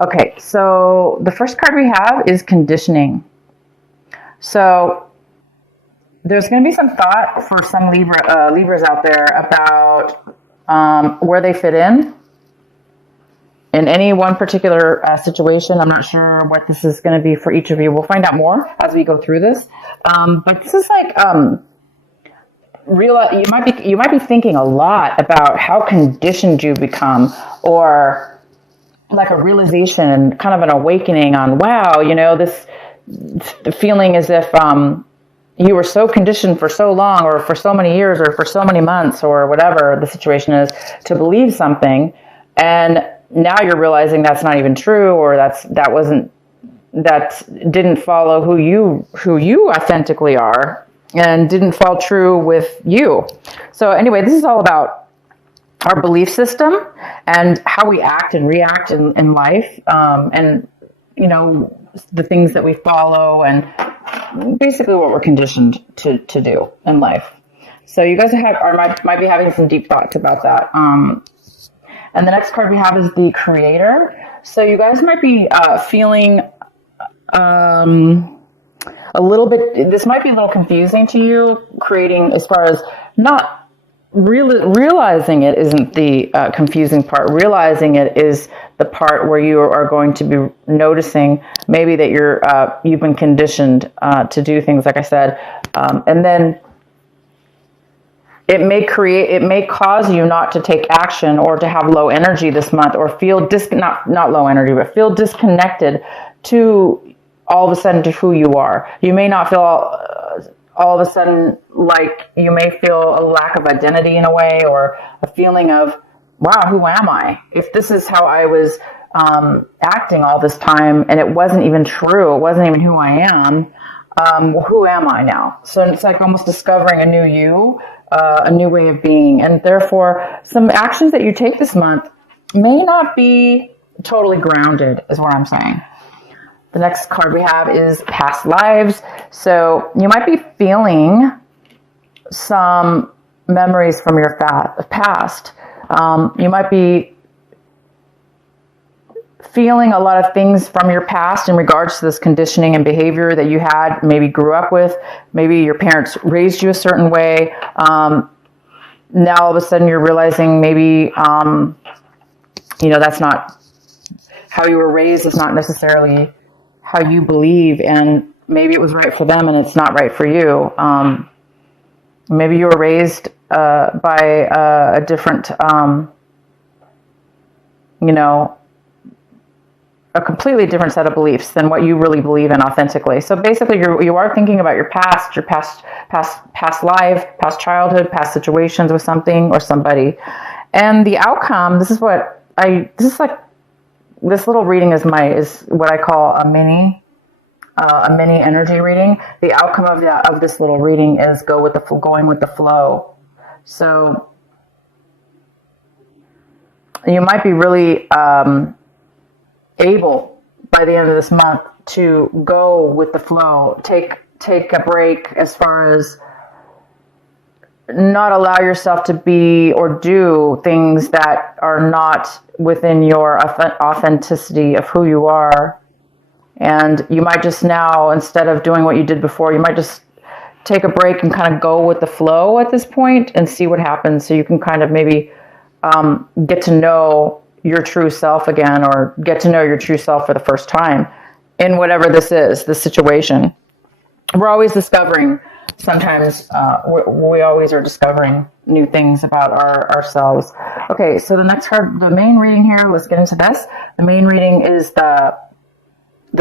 Okay, so the first card we have is conditioning. So there's going to be some thought for some Libras out there about where they fit in any one particular situation. I'm not sure what this is going to be for each of you. We'll find out more as we go through this. But this is like you might be thinking a lot about how conditioned you become, or like a realization, kind of an awakening on, wow, this the feeling as if you were so conditioned for so long, or for so many years, or for so many months, or whatever the situation is, to believe something, and now you're realizing that's not even true, or that didn't follow who you authentically are, and didn't fall true with you. So anyway, this is all about our belief system and how we act and react in life, and the things that we follow, and basically what we're conditioned to do in life. So you guys might be having some deep thoughts about that. And the next card we have is the Creator. So you guys might be feeling a little bit, this might be a little confusing to you, creating, as far as not realizing it isn't the confusing part. Realizing it is the part where you are going to be noticing maybe that you've been conditioned to do things, like I said, and then it may cause you not to take action, or to have low energy this month, or feel not low energy, but feel disconnected to all of a sudden to who you are. You may not feel all of a sudden like you may feel a lack of identity in a way, or a feeling of, wow, who am I? If this is how I was acting all this time, and it wasn't even true, it wasn't even who I am, who am I now? So it's like almost discovering a new you, a new way of being. And therefore, some actions that you take this month may not be totally grounded, is what I'm saying. The next card we have is past lives. So you might be feeling some memories from your past. You might be feeling a lot of things from your past in regards to this conditioning and behavior that you had, maybe grew up with. Maybe your parents raised you a certain way. Now all of a sudden you're realizing maybe, that's not how you were raised. It's not necessarily how you believe, and maybe it was right for them and it's not right for you. Maybe you were raised by a different, a completely different set of beliefs than what you really believe in authentically. So basically, you are thinking about your past life, past childhood, past situations with something or somebody, and the outcome. This little reading is what I call a mini energy reading. The outcome of this little reading is going with the flow. So you might be really able by the end of this month to go with the flow. Take a break, as far as not allow yourself to be or do things that are not within your authenticity of who you are. And you might just now, instead of doing what you did before, you might just take a break and kind of go with the flow at this point and see what happens. So you can kind of maybe get to know your true self again, or get to know your true self for the first time in whatever this situation. We're always discovering. Sometimes we always are discovering new things about ourselves. Okay, so the next card, the main reading here, let's get into this. The main reading is the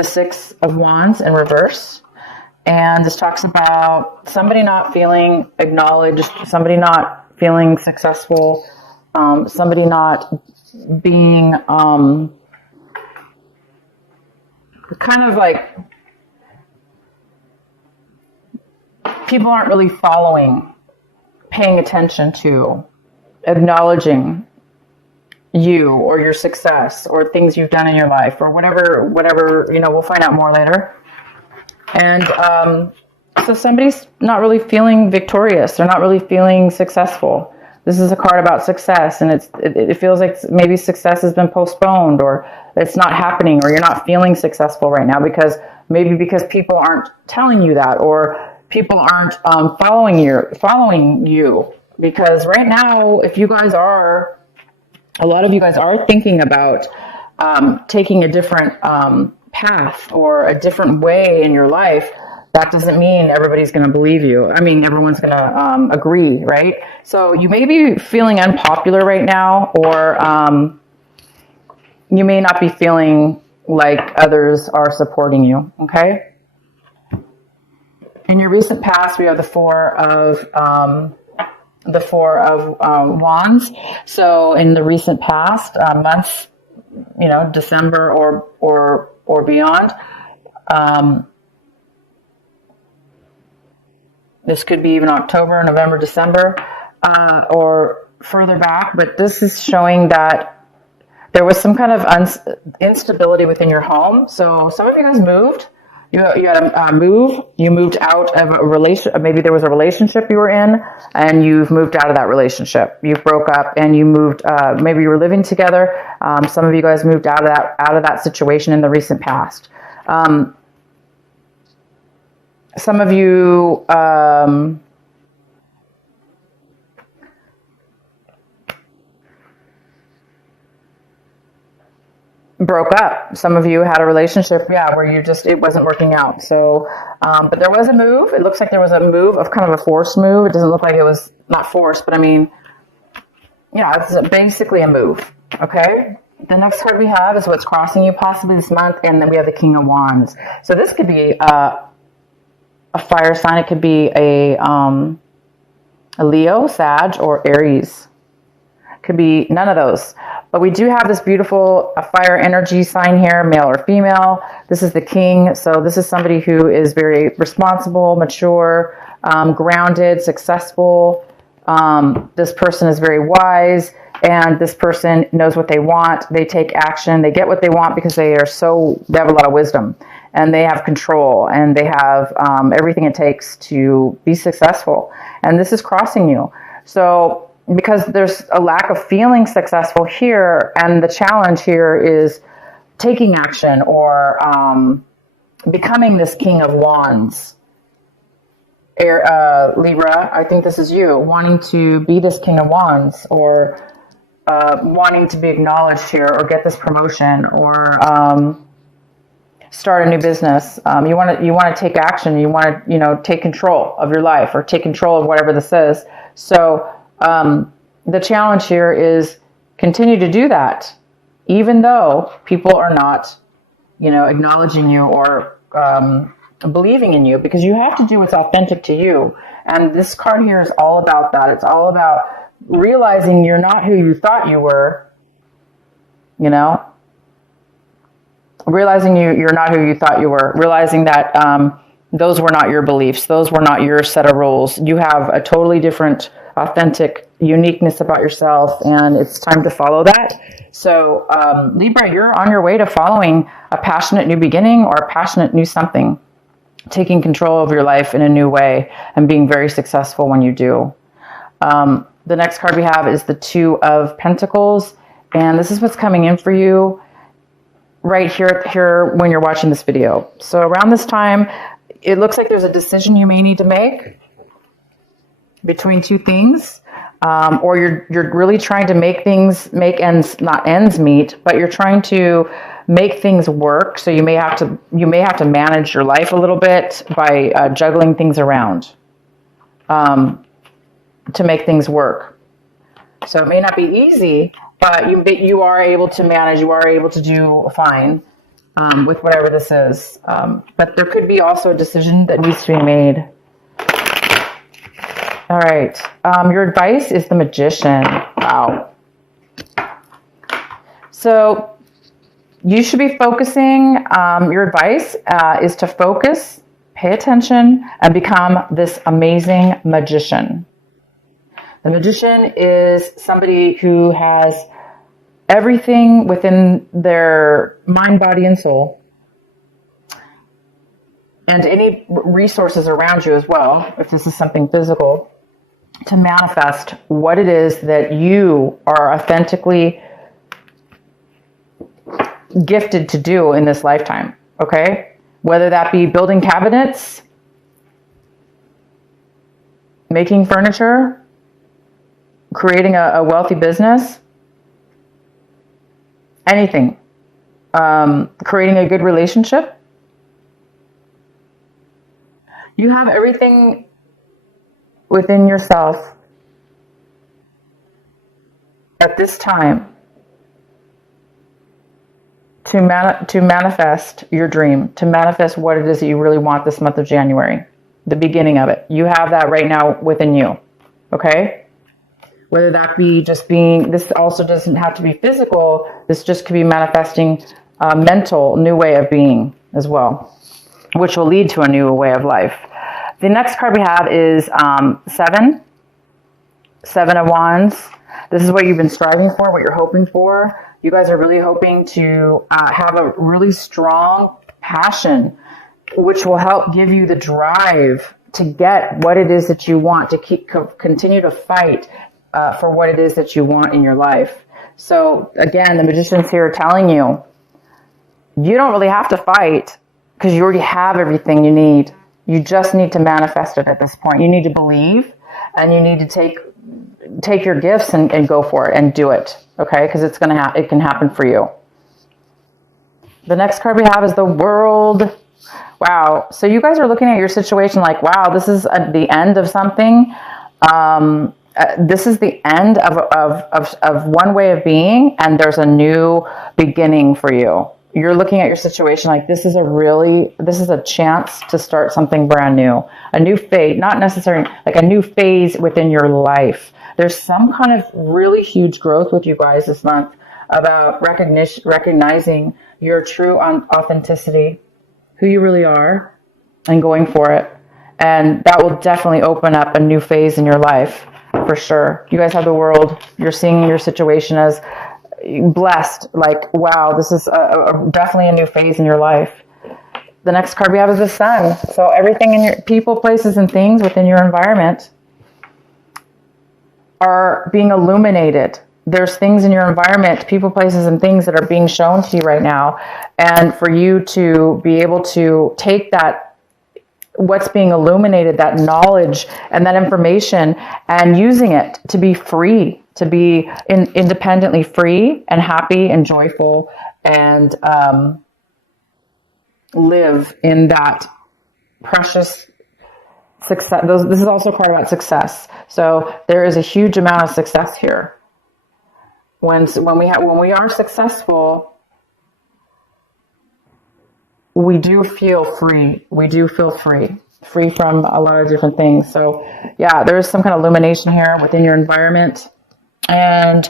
Six of Wands in reverse. And this talks about somebody not feeling acknowledged, somebody not feeling successful, somebody not being kind of like, people aren't really paying attention to, acknowledging you or your success or things you've done in your life or whatever, we'll find out more later. And so somebody's not really feeling victorious. They're not really feeling successful. This is a card about success, and it feels like maybe success has been postponed, or it's not happening, or you're not feeling successful right now because people aren't telling you that, or people aren't following you. Because right now, if you guys are, a lot of you guys are thinking about taking a different path or a different way in your life, that doesn't mean everybody's going to believe you. I mean, everyone's going to agree, right? So you may be feeling unpopular right now, or you may not be feeling like others are supporting you, okay? In your recent past, we have the Four of Wands. So in the recent past, months, December or beyond, this could be even October, November, December, or further back. But this is showing that there was some kind of instability within your home. So some of you guys moved. You had a move. You moved out of a relation. Maybe there was a relationship you were in, and you've moved out of that relationship. You broke up, and you moved. Maybe you were living together. Some of you guys moved out of that situation in the recent past. Some of you broke up. Some of you had a relationship, where it wasn't working out. So, but there was a move. It looks like there was a move, of kind of a forced move. It doesn't look like it was not forced, but I mean, it's basically a move. Okay. The next card we have is what's crossing you possibly this month, and then we have the King of Wands. So this could be a fire sign. It could be a Leo, Sag, or Aries. It could be none of those. But we do have this beautiful fire energy sign here, male or female. This is the King. So this is somebody who is very responsible, mature, grounded, successful. This person is very wise, and this person knows what they want. They take action. They get what they want because they have a lot of wisdom, and they have control, and they have everything it takes to be successful. And this is crossing you. So because there's a lack of feeling successful here, and the challenge here is taking action, or becoming this King of Wands. Libra, I think this is you, wanting to be this King of Wands, or wanting to be acknowledged here, or get this promotion, or start a new business. You want to take action. You want to take control of your life, or take control of whatever this is. So the challenge here is continue to do that, even though people are not, acknowledging you or believing in you, because you have to do what's authentic to you. And this card here is all about that. It's all about realizing you're not who you thought you were, realizing you're not who you thought you were, realizing that those were not your beliefs. Those were not your set of rules. You have a totally different, authentic uniqueness about yourself, and it's time to follow that. So Libra, you're on your way to following a passionate new beginning, or a passionate new something, taking control of your life in a new way, and being very successful when you do. The next card we have is the Two of Pentacles, and this is what's coming in for you right here when you're watching this video. So around this time, it looks like there's a decision you may need to make between two things, or you're really trying to make ends meet, but you're trying to make things work. So you may have to manage your life a little bit by juggling things around to make things work. So it may not be easy, but you are able to manage. You are able to do fine with whatever this is. But there could be also a decision that needs to be made. All right. Your advice is the Magician. Wow. So you should be focusing. Your advice is to focus, pay attention, and become this amazing magician. The magician is somebody who has everything within their mind, body, and soul, and any resources around you as well, if this is something physical. to manifest what it is that you are authentically gifted to do in this lifetime, okay? Whether that be building cabinets, making furniture, creating a wealthy business, anything, creating a good relationship. You have everything within yourself at this time to manifest your dream, to manifest what it is that you really want this month of January, the beginning of it. You have that right now within you, okay? Whether that be just being, this also doesn't have to be physical, this just could be manifesting a mental new way of being as well, which will lead to a new way of life. The next card we have is Seven of Wands. This is what you've been striving for, what you're hoping for. You guys are really hoping to have a really strong passion, which will help give you the drive to get what it is that you want, to continue to fight for what it is that you want in your life. So again, the Magician's here telling you, you don't really have to fight because you already have everything you need. You just need to manifest it at this point. You need to believe, and you need to take your gifts and go for it and do it, okay? Because it can happen for you. The next card we have is the World. Wow. So you guys are looking at your situation like, wow, this is the end of something. This is the end of one way of being, and there's a new beginning for you. You're looking at your situation like this is a chance to start something brand new, a new phase, not necessarily like a new phase within your life. There's some kind of really huge growth with you guys this month about recognizing your true authenticity, who you really are, and going for it. And that will definitely open up a new phase in your life for sure. You guys have the World. You're seeing your situation as blessed, like, wow, this is definitely a new phase in your life. The next card we have is the Sun. So everything in your people, places, and things within your environment are being illuminated. There's things in your environment, people, places, and things that are being shown to you right now. And for you to be able to take that, what's being illuminated, that knowledge and that information, and using it to be free, to be independently free and happy and joyful, and live in that precious success. This is also a card about success. So there is a huge amount of success here. When we are successful, we do feel free. We do feel free from a lot of different things. So yeah, there's some kind of illumination here within your environment. And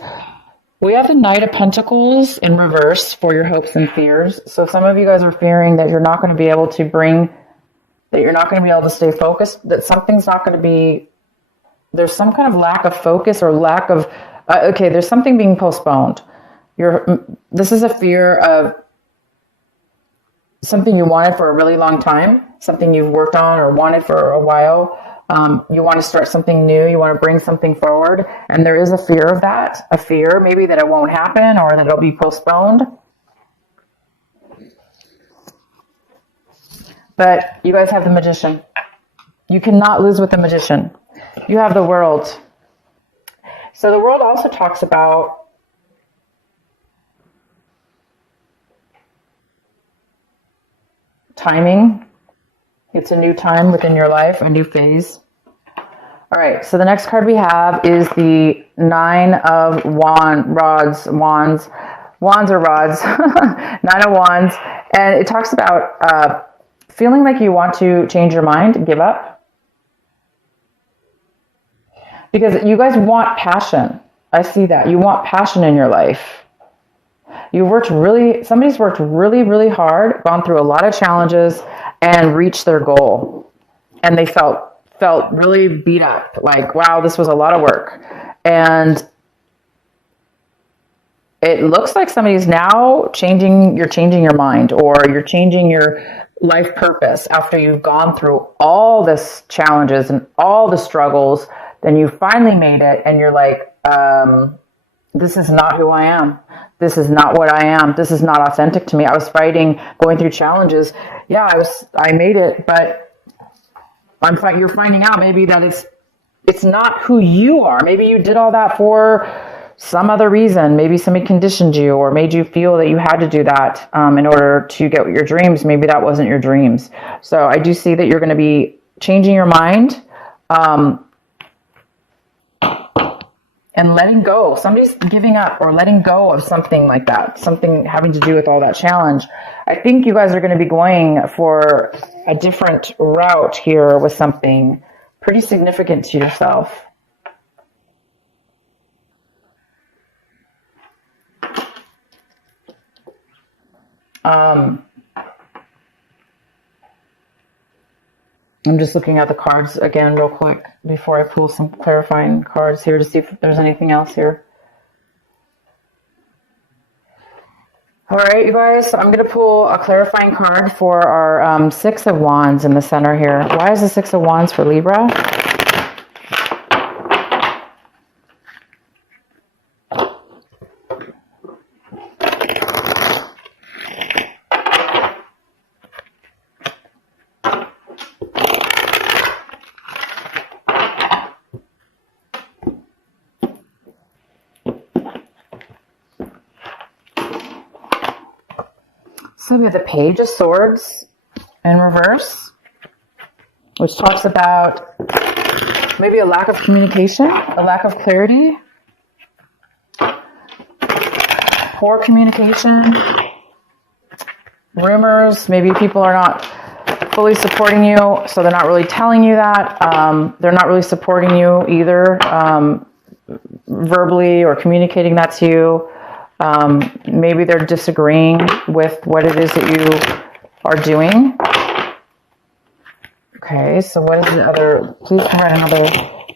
we have the Knight of Pentacles in reverse for your hopes and fears. So some of you guys are fearing that you're not going to be able to stay focused, that something's not going to be, there's some kind of lack of focus or lack of, there's something being postponed. This is a fear of something you wanted for a really long time, something you've worked on or wanted for a while. You want to start something new. You want to bring something forward. And there is a fear of that, a fear maybe that it won't happen or that it'll be postponed. But you guys have the Magician. You cannot lose with the Magician. You have the World. So the World also talks about timing. It's a new time within your life, a new phase. All right, so the next card we have is the Nine of Wands. Wands or rods. Nine of Wands. And it talks about feeling like you want to change your mind, give up. Because you guys want passion. I see that. You want passion in your life. Somebody's worked really, really hard, gone through a lot of challenges, and reached their goal. And they felt really beat up. Like, wow, this was a lot of work. And it looks like somebody's now you're changing your mind, or you're changing your life purpose after you've gone through all this challenges and all the struggles then you finally made it, and you're like, this is not who I am. This is not what I am. This is not authentic to me. I was fighting, going through challenges. Yeah, I made it, but you're finding out maybe that it's not who you are. Maybe you did all that for some other reason. Maybe somebody conditioned you or made you feel that you had to do that in order to get your dreams. Maybe that wasn't your dreams. So I do see that you're going to be changing your mind and letting go. Somebody's giving up or letting go of something like that, something having to do with all that challenge. I think you guys are going to be going for a different route here with something pretty significant to yourself. I'm just looking at the cards again real quick before I pull some clarifying cards here to see if there's anything else here. All right, you guys, I'm going to pull a clarifying card for our Six of Wands in the center here. Why is the Six of Wands for Libra? So we have the Page of Swords in reverse, which talks about maybe a lack of communication, a lack of clarity, poor communication, rumors. Maybe people are not fully supporting you, so they're not really telling you that. They're not really supporting you either, verbally or communicating that to you. Maybe they're disagreeing with what it is that you are doing. Okay, so what is the other? Please provide another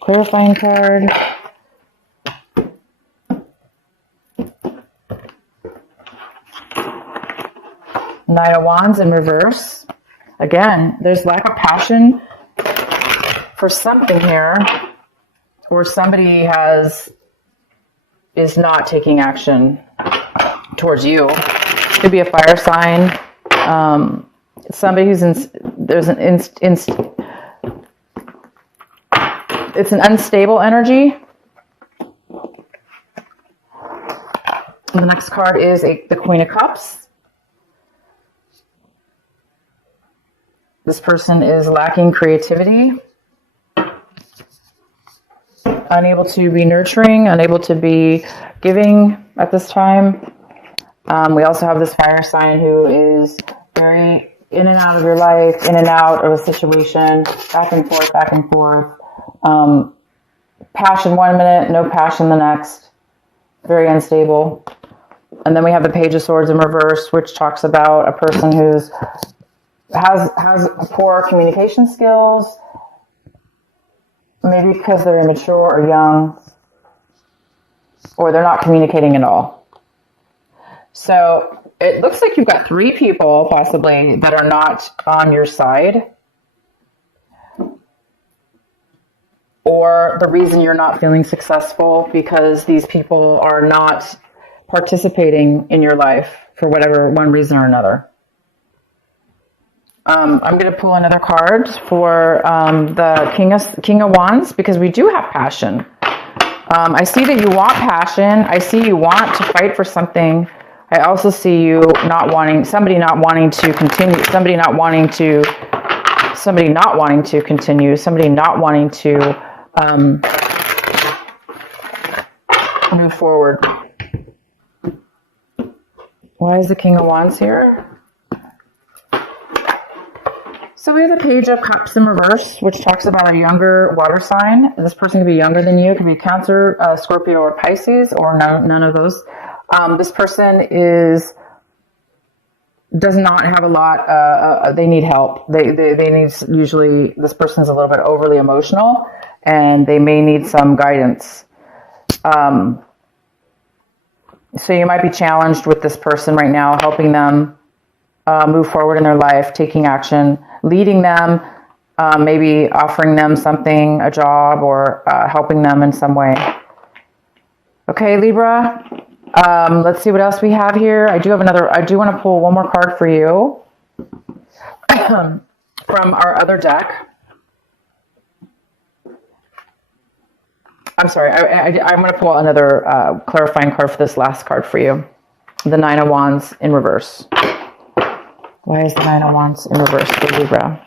clarifying card. Knight of Wands in reverse. Again, there's lack of passion for something here, or somebody is not taking action towards you. Could be a fire sign. Somebody who's it's an unstable energy. The next card is the Queen of Cups. This person is lacking creativity, unable to be nurturing, unable to be giving at this time. We also have this fire sign who is very in and out of your life, in and out of a situation, back and forth, back and forth. Passion one minute, no passion the next. Very unstable. And then we have the Page of Swords in reverse, which talks about a person who's has poor communication skills, maybe because they're immature or young, or they're not communicating at all. So it looks like you've got three people possibly that are not on your side, or the reason you're not feeling successful because these people are not participating in your life for whatever one reason or another. I'm going to pull another card for the King of Wands, because we do have passion. I see that you want passion. I see you want to fight for something. I also see you somebody not wanting to continue, somebody not wanting to move forward. Why is the King of Wands here? So we have the Page of Cups in reverse, which talks about a younger water sign. This person could be younger than you. It could be Cancer, Scorpio, or Pisces, or none of those. This person does not have a lot. They need help. They need, usually this person's a little bit overly emotional, and they may need some guidance. So you might be challenged with this person right now, helping them move forward in their life, taking action, leading them maybe offering them something, a job, or helping them in some way. Okay, Libra. Let's see what else we have here. I do want to pull one more card for you from our other deck. I'm sorry. I'm going to pull another clarifying card for this last card for you. The Nine of Wands in reverse. Why is the Nine of Wands in reverse for Libra?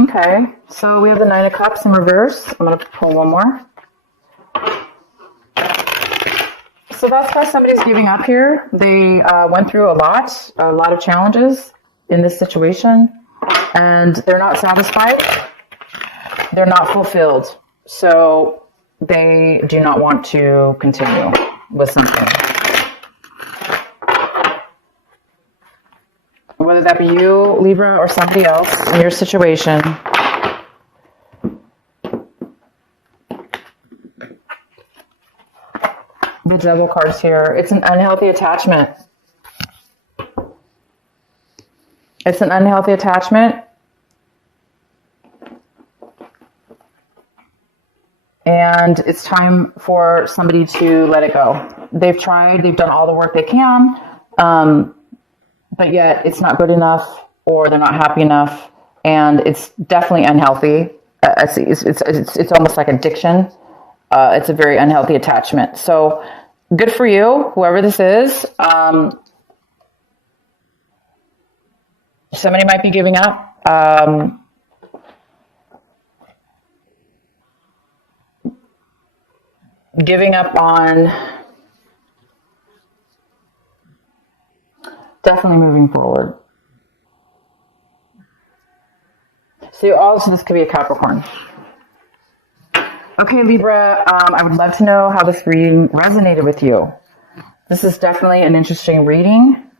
Okay, so we have the Nine of Cups in reverse. I'm going to pull one more. So that's why somebody's giving up here. They went through a lot of challenges in this situation, and they're not satisfied. They're not fulfilled. So they do not want to continue with something. Whether that be you, Libra, or somebody else in your situation. The Devil card's here. It's an unhealthy attachment. It's an unhealthy attachment. And it's time for somebody to let it go. They've tried, they've done all the work they can. But yet it's not good enough, or they're not happy enough, and it's definitely unhealthy. It's almost like addiction. It's a very unhealthy attachment. So good for you, whoever this is. Somebody might be giving up. Giving up on definitely moving forward. So also this could be a Capricorn. Okay, Libra, I would love to know how this reading resonated with you. This is definitely an interesting reading.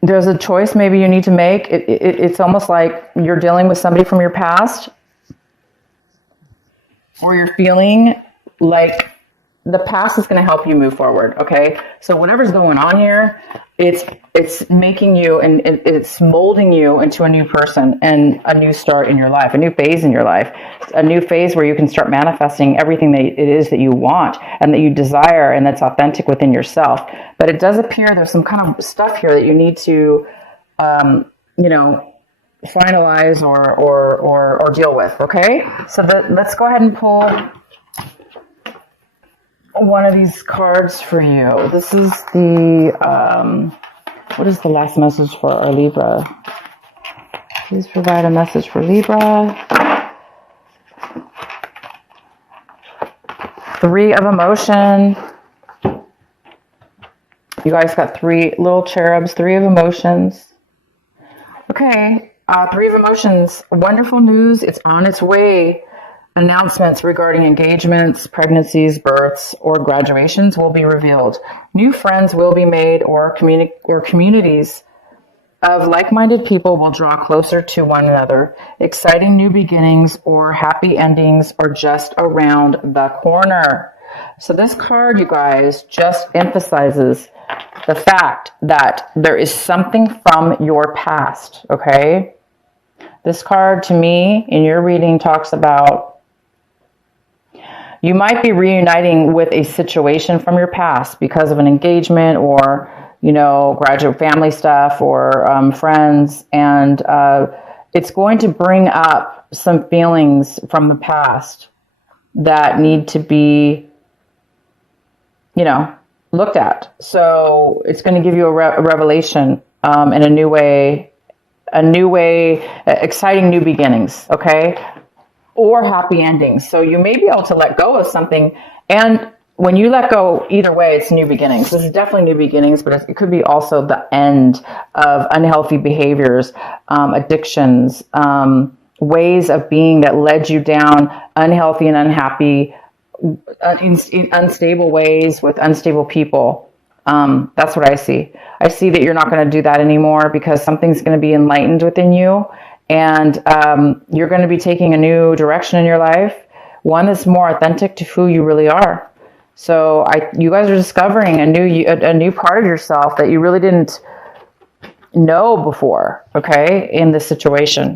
There's a choice maybe you need to make. It's almost like you're dealing with somebody from your past, or you're feeling like the past is going to help you move forward. Okay. So whatever's going on here, it's making you, and it's molding you into a new person and a new start in your life, a new phase in your life, a new phase where you can start manifesting everything that it is that you want and that you desire, and that's authentic within yourself. But it does appear there's some kind of stuff here that you need to, finalize or deal with. Okay. So let's go ahead and pull one of these cards for you. This is the, what is the last message for our Libra? Please provide a message for Libra. Three of Emotion. You guys got three little cherubs, Three of Emotions. Okay, Three of Emotions. Wonderful news. It's on its way. Announcements regarding engagements, pregnancies, births, or graduations will be revealed. New friends will be made, or communities of like-minded people will draw closer to one another. Exciting new beginnings or happy endings are just around the corner. So this card, you guys, just emphasizes the fact that there is something from your past, okay? This card, to me, in your reading, talks about you might be reuniting with a situation from your past because of an engagement or, graduate family stuff or friends. And it's going to bring up some feelings from the past that need to be, looked at. So it's going to give you a revelation in a new way, exciting new beginnings, okay? Or happy endings. So you may be able to let go of something. And when you let go, either way, it's new beginnings. This is definitely new beginnings, but it could be also the end of unhealthy behaviors, addictions, ways of being that led you down unhealthy and unhappy, unstable ways with unstable people. That's what I see. I see that you're not going to do that anymore because something's going to be enlightened within you, and you're going to be taking a new direction in your life, one that's more authentic to who you really are. So you guys are discovering a new part of yourself that you really didn't know before, okay, in this situation.